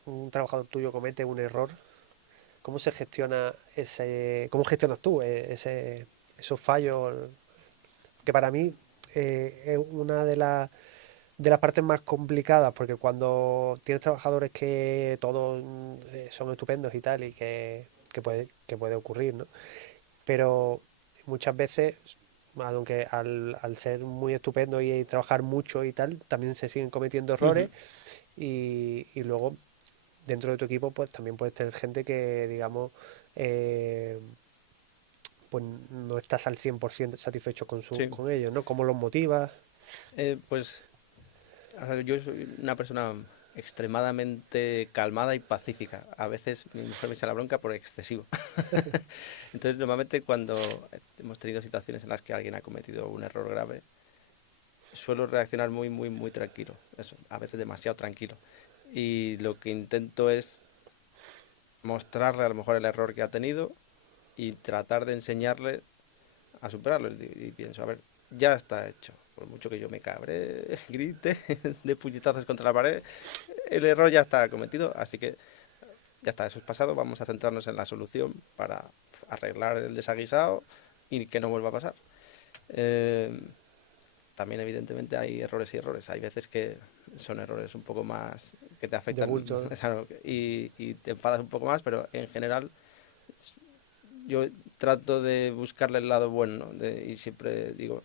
un trabajador tuyo comete un error, ¿cómo se gestiona cómo gestionas tú esos fallos? Que para mí es una de las partes más complicadas, porque cuando tienes trabajadores que todos son estupendos y tal, y que puede ocurrir, ¿no? Pero muchas veces, aunque al ser muy estupendo y trabajar mucho y tal, también se siguen cometiendo errores y luego dentro de tu equipo pues también puedes tener gente que, digamos, eh, pues no estás al 100% satisfecho Sí, con ellos, ¿no? ¿Cómo los motivas? pues a ver, yo soy una persona extremadamente calmada y pacífica. A veces mi mujer me echa la bronca por excesivo. Entonces, normalmente cuando hemos tenido situaciones en las que alguien ha cometido un error grave, suelo reaccionar muy, muy, muy tranquilo. Eso, a veces demasiado tranquilo. Y lo que intento es mostrarle a lo mejor el error que ha tenido y tratar de enseñarle a superarlo. Y pienso, a ver, ya está hecho. Por mucho que yo me cabre, grite, de puñetazos contra la pared, el error ya está cometido, así que ya está, eso es pasado, vamos a centrarnos en la solución para arreglar el desaguisado y que no vuelva a pasar. Eh, También evidentemente hay errores y errores, hay veces que son errores un poco más que te De afectan bulto, ¿no? claro, y te enfadas un poco más, pero en general yo trato de buscarle el lado bueno, ¿no? Y siempre digo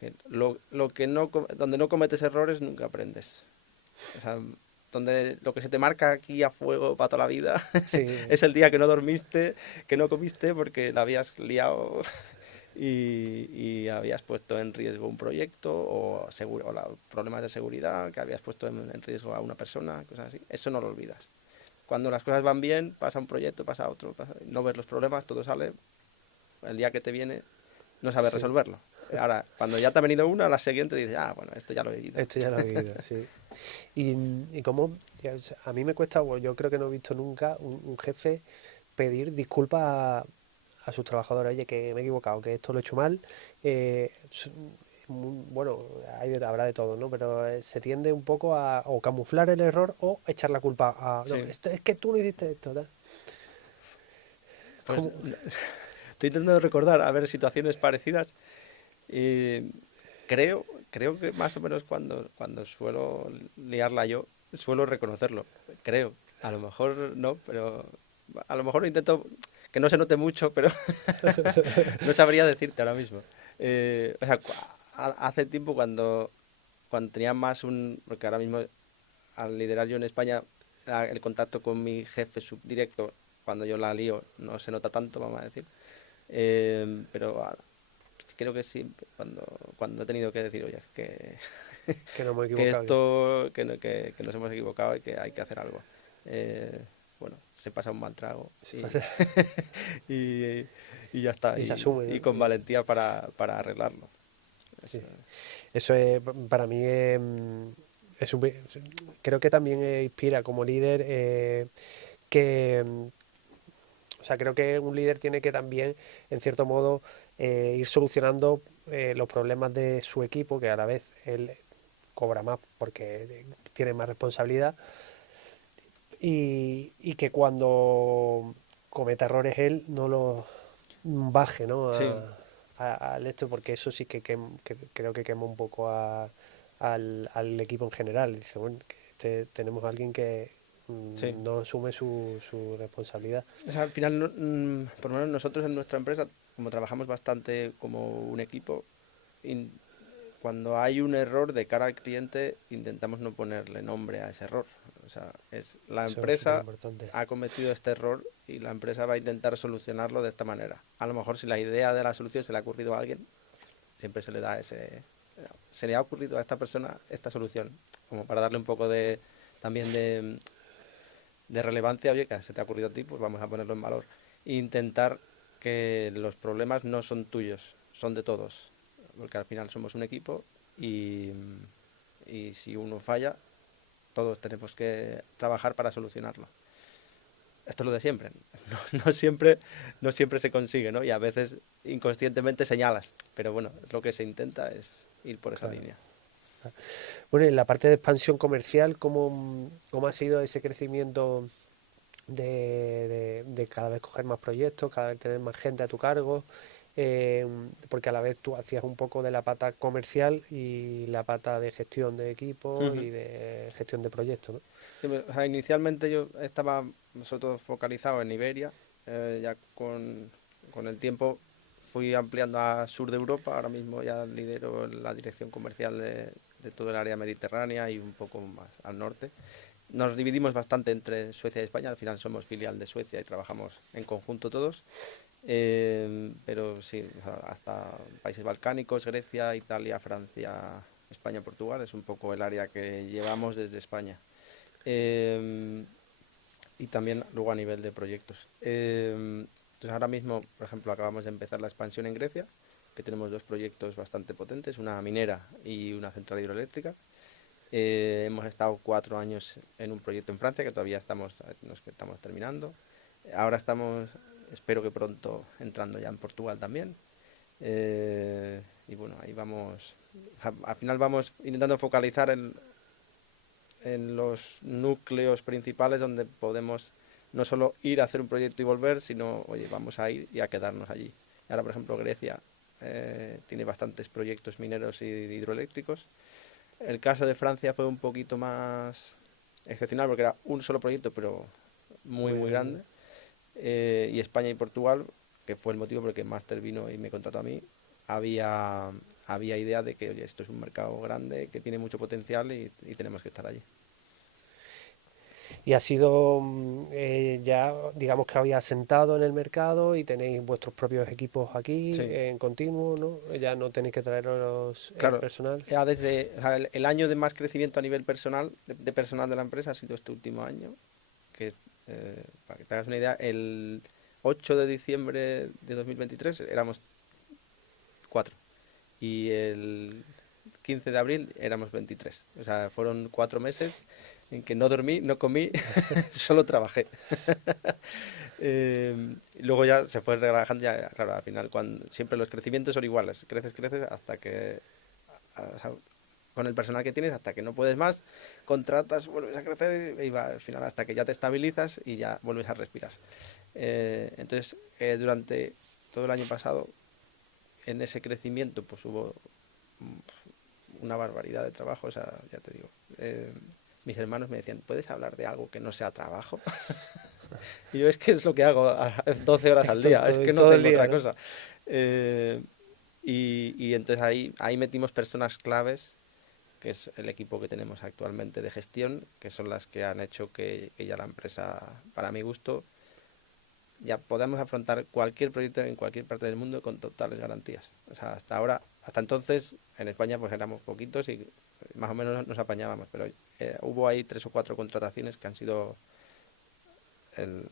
que lo que no, donde no cometes errores nunca aprendes. O sea, donde lo que se te marca aquí a fuego para toda la vida Sí, es el día que no dormiste, que no comiste porque la habías liado y habías puesto en riesgo un proyecto o problemas de seguridad, que habías puesto en riesgo a una persona, cosas así. Eso no lo olvidas. Cuando las cosas van bien, pasa un proyecto, pasa otro, no ves los problemas, todo sale. El día que te viene, no sabes sí. resolverlo. Ahora, cuando ya te ha venido una, la siguiente dices, ah, bueno, esto ya lo he vivido. Esto ya lo he vivido, sí. Y cómo, ya, o sea, a mí me cuesta, bueno, yo creo que no he visto nunca un jefe pedir disculpas a sus trabajadores, oye, que me he equivocado, que esto lo he hecho mal. Bueno, habrá de todo, ¿no? Pero se tiende un poco a o camuflar el error o echar la culpa a, no, Sí, es que tú no hiciste esto, ¿no? pues ¿Cómo? estoy intentando recordar, a ver, situaciones parecidas. Y creo que más o menos cuando suelo liarla yo, suelo reconocerlo. Creo. A lo mejor no, pero a lo mejor intento que no se note mucho, pero no sabría decirte ahora mismo. O sea, hace tiempo cuando tenía más porque ahora mismo al liderar yo en España, el contacto con mi jefe subdirecto, cuando yo la lío, no se nota tanto, vamos a decir. Pero creo que sí, cuando he tenido que decir, oye, Que no me he que equivocado. esto, que nos hemos equivocado y que hay que hacer algo. Bueno, se pasa un mal trago y, y ya está, Y se asume, y ¿no? con valentía para arreglarlo. Sí. Eso, Eso es, para mí es creo que también inspira como líder que, o sea, creo que un líder tiene que también, en cierto modo, ir solucionando los problemas de su equipo, que a la vez él cobra más porque tiene más responsabilidad, y que cuando cometa errores él no los baje, ¿no? sí, Al esto, porque eso sí que creo que quema un poco al equipo en general. Dice, bueno, que tenemos a alguien que sí. no asume su responsabilidad. O sea, al final, por lo menos nosotros en nuestra empresa, como trabajamos bastante como un equipo, in- cuando hay un error de cara al cliente, intentamos no ponerle nombre a ese error. O sea, es la Eso es súper empresa importante. ha cometido este error y la empresa va a intentar solucionarlo de esta manera. A lo mejor si la idea de la solución se le ha ocurrido a alguien, siempre se le da se le ha ocurrido a esta persona esta solución, como para darle un poco también de relevancia, oye, que se te ha ocurrido a ti, pues vamos a ponerlo en valor. E intentar que los problemas no son tuyos, son de todos, porque al final somos un equipo y si uno falla, todos tenemos que trabajar para solucionarlo. Esto es lo de siempre. No siempre, no siempre se consigue, ¿no? Y a veces inconscientemente señalas, pero bueno, es lo que se intenta es ir por esa Claro. línea. Bueno, en la parte de expansión comercial, ¿cómo ha sido ese crecimiento de cada vez coger más proyectos, cada vez tener más gente a tu cargo? Eh, Porque a la vez tú hacías un poco de la pata comercial y la pata de gestión de equipo Ujú. y de gestión de proyectos, ¿no? Sí, o sea, inicialmente yo estaba sobre todo focalizado en Iberia, ya con el tiempo fui ampliando a sur de Europa, ahora mismo ya lidero la dirección comercial de todo el área mediterránea y un poco más al norte. Nos dividimos bastante entre Suecia y España, al final somos filial de Suecia y trabajamos en conjunto todos, pero sí, o sea, hasta países balcánicos, Grecia, Italia, Francia, España, Portugal, es un poco el área que llevamos desde España. Eh, y también luego a nivel de proyectos. Entonces ahora mismo, por ejemplo, acabamos de empezar la expansión en Grecia, que tenemos dos proyectos bastante potentes, una minera y una central hidroeléctrica. Hemos estado 4 años en un proyecto en Francia que todavía nos estamos terminando. Ahora estamos, espero que pronto, entrando ya en Portugal también. Y bueno, ahí vamos. Al final vamos intentando focalizar en los núcleos principales donde podemos no solo ir a hacer un proyecto y volver, sino, oye, vamos a ir y a quedarnos allí. Ahora, por ejemplo, Grecia tiene bastantes proyectos mineros y hidroeléctricos. El caso de Francia fue un poquito más excepcional porque era un solo proyecto, pero muy, Muy muy grande. grande. Y España y Portugal, que fue el motivo por el que Master vino y me contrató a mí, había, había idea de que, oye, esto es un mercado grande, que tiene mucho potencial y tenemos que estar allí. Y ha sido ya, digamos que había asentado en el mercado y tenéis vuestros propios equipos aquí Sí, en continuo, ¿no? Ya no tenéis que traeros claro, personal. ya desde o sea, el año de más crecimiento a nivel personal, de personal de la empresa, ha sido este último año, que para que te hagas una idea, el 8 de diciembre de 2023 éramos 4 y el 15 de abril éramos 23. O sea, fueron 4 meses en que no dormí, no comí, solo trabajé. Luego ya se fue relajando, ya, claro, al final siempre los crecimientos son iguales, creces, creces hasta que, o sea, con el personal que tienes, hasta que no puedes más, contratas, vuelves a crecer y va, al final hasta que ya te estabilizas y ya vuelves a respirar. Entonces, durante todo el año pasado, en ese crecimiento, pues hubo una barbaridad de trabajo, o sea, ya te digo. Mis hermanos me decían, ¿puedes hablar de algo que no sea trabajo? Y yo es que es lo que hago a 12 horas al día, es que no Todo el tengo día, otra ¿no? cosa. Eh, y entonces ahí metimos personas claves, que es el equipo que tenemos actualmente de gestión, que son las que han hecho que ya la empresa, para mi gusto, ya podamos afrontar cualquier proyecto en cualquier parte del mundo con totales garantías. O sea, hasta ahora, hasta entonces, en España pues éramos poquitos y más o menos nos apañábamos, pero hubo ahí 3 o 4 contrataciones que han sido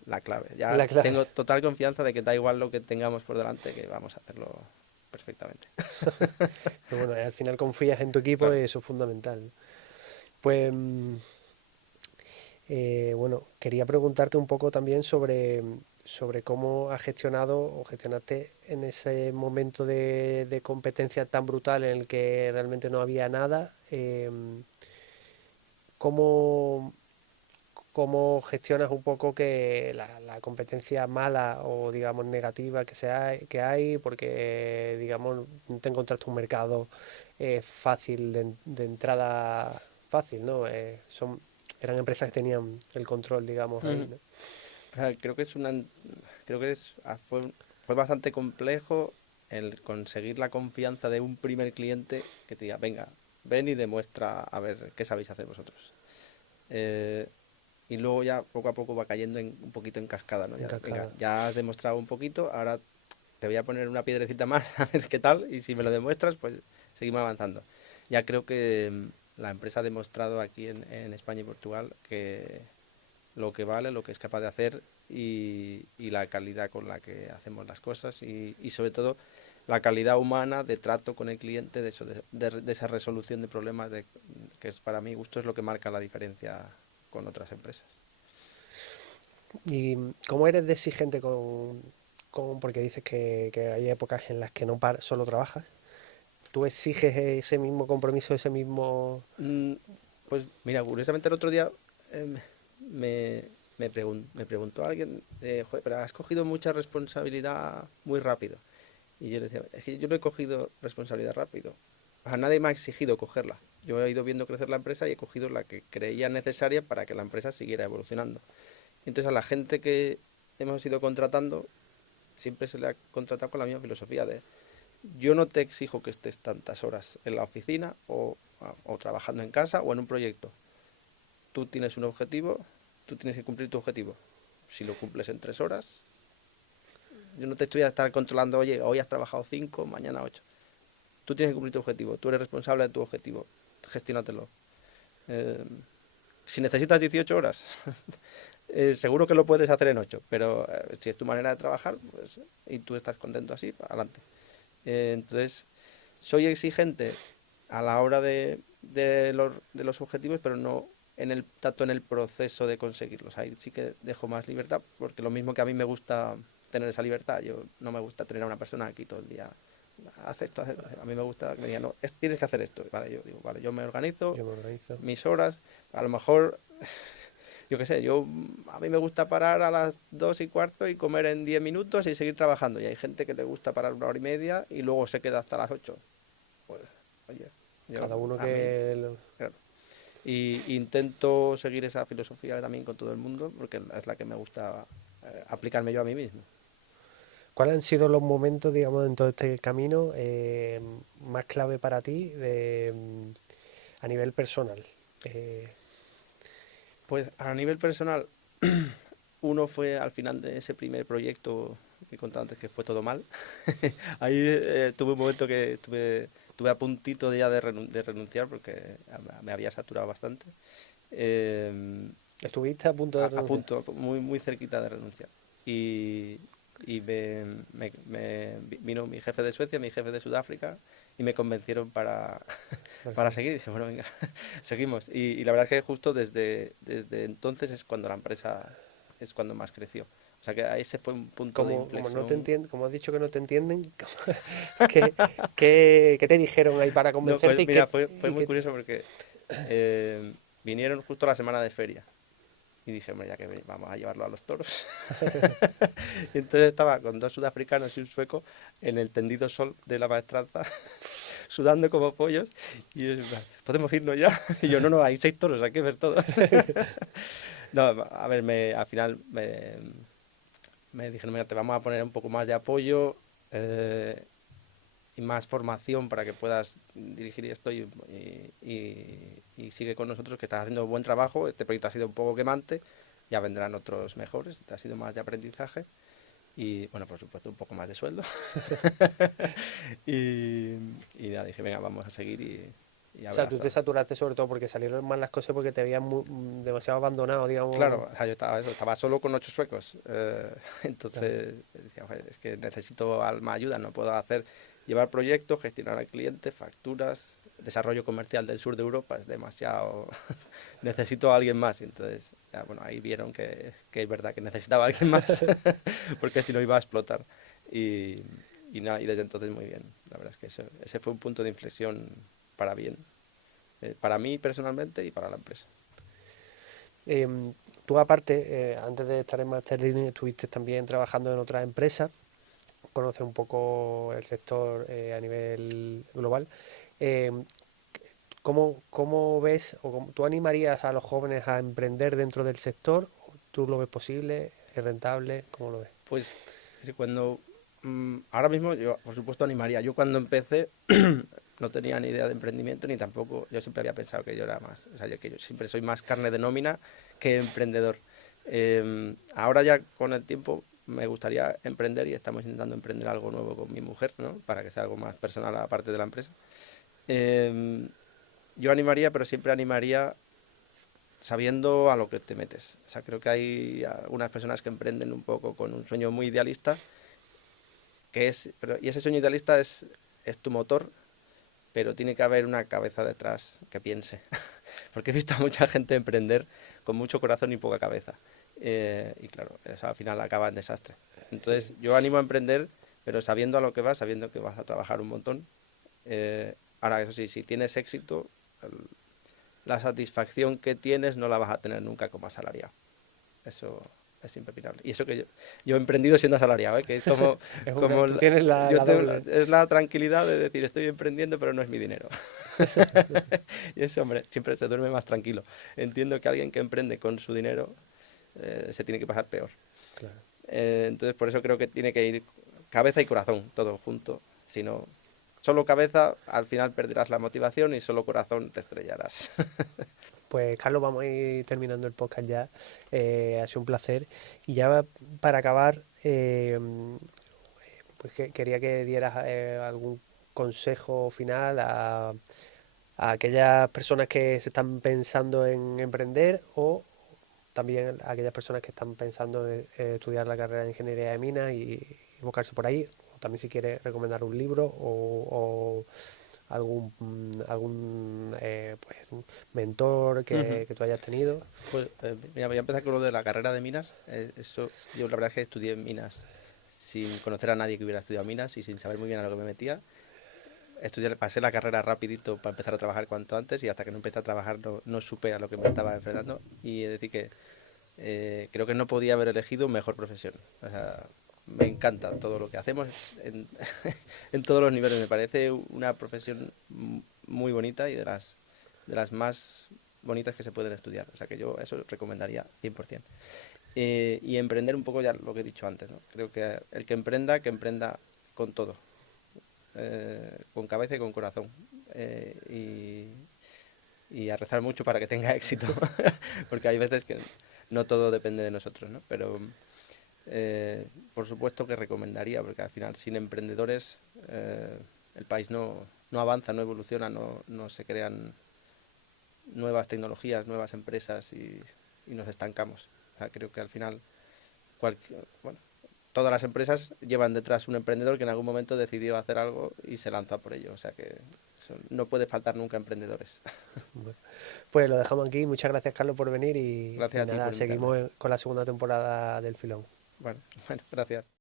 la clave. Ya La clave. tengo total confianza de que da igual lo que tengamos por delante, que vamos a hacerlo perfectamente. Pero bueno, al final confías en tu equipo Claro. y eso es fundamental. Pues bueno, quería preguntarte un poco también sobre cómo has gestionado o gestionaste en ese momento de competencia tan brutal en el que realmente no había nada. ¿Cómo, cómo gestionas un poco que la competencia mala o digamos negativa que hay porque digamos no te encontraste un mercado fácil de entrada fácil, ¿no? Eran empresas que tenían el control, digamos, ahí, Ujú. ¿no? O sea, creo que fue bastante complejo el conseguir la confianza de un primer cliente que te diga, venga, ven y demuestra a ver qué sabéis hacer vosotros. Eh, y luego ya poco a poco va cayendo un poquito en cascada, ¿no? En Ya, venga, cascada. ya has demostrado un poquito, ahora te voy a poner una piedrecita más a ver qué tal y si me lo demuestras, pues seguimos avanzando. Ya creo que la empresa ha demostrado aquí en España y Portugal que lo que vale, lo que es capaz de hacer y la calidad con la que hacemos las cosas y sobre todo la calidad humana de trato con el cliente, de, eso, de esa resolución de problemas, que es para mí gusto es lo que marca la diferencia con otras empresas. ¿Y cómo eres de exigente porque dices que hay épocas en las que no solo trabajas? ¿Tú exiges ese mismo compromiso, ese mismo... Mm, Pues mira, curiosamente el otro día eh, me preguntó alguien, "Joder, pero has cogido mucha responsabilidad muy rápido". Y yo le decía, es que yo no he cogido responsabilidad rápido. A nadie me ha exigido cogerla. Yo he ido viendo crecer la empresa y he cogido la que creía necesaria para que la empresa siguiera evolucionando. Entonces a la gente que hemos ido contratando, siempre se le ha contratado con la misma filosofía de yo no te exijo que estés tantas horas en la oficina o trabajando en casa o en un proyecto. Tú tienes un objetivo, tú tienes que cumplir tu objetivo. Si lo cumples en 3 horas, yo no te estoy a estar controlando, oye, hoy has trabajado 5, mañana 8. Tú tienes que cumplir tu objetivo, tú eres responsable de tu objetivo, gestiónatelo. Eh, si necesitas 18 horas, seguro que lo puedes hacer en 8, pero si es tu manera de trabajar, pues, y tú estás contento así, adelante. Entonces, soy exigente a la hora de los objetivos, pero no tanto en el proceso de conseguirlos. Ahí sí que dejo más libertad, porque lo mismo que a mí me gusta tener esa libertad, yo no me gusta tener a una persona aquí todo el día, haz esto, haz esto. A mí me gusta que me digan, no, tienes que hacer esto. Vale, yo digo, vale, yo me organizo, Yo me organizo. mis horas, a lo mejor, yo qué sé, a mí me gusta parar a las 2:15 y comer en 10 minutos y seguir trabajando. Y hay gente que le gusta parar 1 hora y media y luego se queda hasta las 8. Pues, oye, Cada uno a mí, que... claro. Y intento seguir esa filosofía también con todo el mundo porque es la que me gusta aplicarme yo a mí mismo. ¿Cuáles han sido los momentos, digamos, en todo este camino más clave para ti a nivel personal? Eh, Pues a nivel personal, uno fue al final de ese primer proyecto que he contado antes que fue todo mal. Ahí tuve un momento que tuve a puntito ya de renunciar porque me había saturado bastante. Eh, ¿Estuviste a punto de a renunciar? punto, muy, muy cerquita de renunciar. Y, y vino mi jefe de Suecia, mi jefe de Sudáfrica y me convencieron para seguir. Y dije, bueno, venga, seguimos. Y la verdad es que justo desde entonces es cuando la empresa es cuando más creció. O sea que ahí se fue un punto de Como no te inflexión. entienden, como has dicho que no te entienden, ¿qué, qué te dijeron ahí para No, convencerte pues y mira, qué, fue muy curioso porque vinieron justo la semana de feria. Y dije, hombre, ya que vamos a llevarlo a los toros. Y entonces estaba con 2 sudafricanos y un sueco en el tendido sol de la maestranza, sudando como pollos. Y ellos, en plan, ¿podemos irnos ya? Y yo, no, no, hay 6 toros, hay que ver todos. No, a ver, al final me dijeron, mira, te vamos a poner un poco más de apoyo y más formación para que puedas dirigir esto y sigue con nosotros, que estás haciendo buen trabajo. Este proyecto ha sido un poco quemante, ya vendrán otros mejores, ha sido más de aprendizaje y, bueno, por supuesto, un poco más de sueldo. y, y nada, dije, venga, vamos a seguir y a o ver sea, tú hasta te dónde. saturaste sobre todo porque salieron mal las cosas porque te habían demasiado abandonado, digamos. Claro, o sea, yo estaba solo con 8 suecos. Claro. Entonces decía, "Joder, es que necesito más ayuda, no puedo llevar proyectos, gestionar al cliente, facturas, desarrollo comercial del sur de Europa, es demasiado, necesito a alguien más". Y entonces, ya, bueno, ahí vieron que es verdad que necesitaba a alguien más, porque si no iba a explotar. Y, nada, y desde entonces muy bien. La verdad es que ese fue un punto de inflexión para bien, para mí personalmente y para la empresa. Tú aparte, antes de estar en Masterlearning, estuviste también trabajando en otras empresas, conoces un poco el sector a nivel global. Eh, ¿Cómo ves o tú animarías a los jóvenes a emprender dentro del sector? ¿Tú lo ves posible? ¿Es rentable? ¿Cómo lo ves? Pues cuando ahora mismo yo por supuesto animaría. Yo cuando empecé no tenía ni idea de emprendimiento ni tampoco, yo siempre había pensado que yo era más, o sea, que yo siempre soy más carne de nómina que emprendedor. Ahora ya con el tiempo me gustaría emprender y estamos intentando emprender algo nuevo con mi mujer, ¿no? Para que sea algo más personal aparte de la empresa. Em, yo animaría, pero siempre animaría sabiendo a lo que te metes. O sea, creo que hay algunas personas que emprenden un poco con un sueño muy idealista, y ese sueño idealista es tu motor, pero tiene que haber una cabeza detrás que piense. Porque he visto a mucha gente emprender con mucho corazón y poca cabeza. Y claro, eso al final acaba en desastre. Sí. Entonces, yo animo a emprender, pero sabiendo a lo que vas, sabiendo que vas a trabajar un montón. Ahora, eso sí, si tienes éxito, la satisfacción que tienes no la vas a tener nunca como asalariado. Eso es impepinable. Y eso que yo he emprendido siendo asalariado, ¿eh? Que es Tú tienes la doble. es la tranquilidad de decir, estoy emprendiendo, pero no es mi dinero. Y eso, hombre, siempre se duerme más tranquilo. Entiendo que alguien que emprende con su dinero se tiene que pasar peor. Claro. Entonces, por eso creo que tiene que ir cabeza y corazón, todo junto. Si no, solo cabeza, al final perderás la motivación y solo corazón te estrellarás. Pues Carlos, vamos a ir terminando el podcast ya. Ha sido un placer. Y ya para acabar, pues quería que dieras algún consejo final a aquellas personas que se están pensando en emprender o también a aquellas personas que están pensando en estudiar la carrera de ingeniería de minas y buscarse por ahí. O también si quieres recomendar un libro o algún pues, un mentor Ujú. que tú hayas tenido. Pues mira, voy a empezar con lo de la carrera de minas. Eso, yo la verdad es que estudié minas sin conocer a nadie que hubiera estudiado minas y sin saber muy bien a lo que me metía. Estudié, pasé la carrera rapidito para empezar a trabajar cuanto antes y hasta que no empecé a trabajar no supe a lo que me estaba enfrentando. Y es decir que creo que no podía haber elegido mejor profesión. O sea, me encanta todo lo que hacemos en todos los niveles. Me parece una profesión muy bonita y de las más bonitas que se pueden estudiar. O sea que yo eso recomendaría 100%. Y emprender un poco ya lo que he dicho antes, ¿no? Creo que que emprenda con todo, con cabeza y con corazón. Y a rezar mucho para que tenga éxito, porque hay veces que no todo depende de nosotros, ¿no? Pero por supuesto que recomendaría, porque al final sin emprendedores el país no avanza, no evoluciona, no se crean nuevas tecnologías, nuevas empresas y nos estancamos. O sea, creo que al final bueno, todas las empresas llevan detrás un emprendedor que en algún momento decidió hacer algo y se lanza por ello. O sea que no puede faltar nunca emprendedores. Bueno, pues lo dejamos aquí. Muchas gracias, Carlos, por venir y Gracias a ti nada, por invitarme. seguimos con la segunda temporada del Filón. Bueno, bueno, gracias.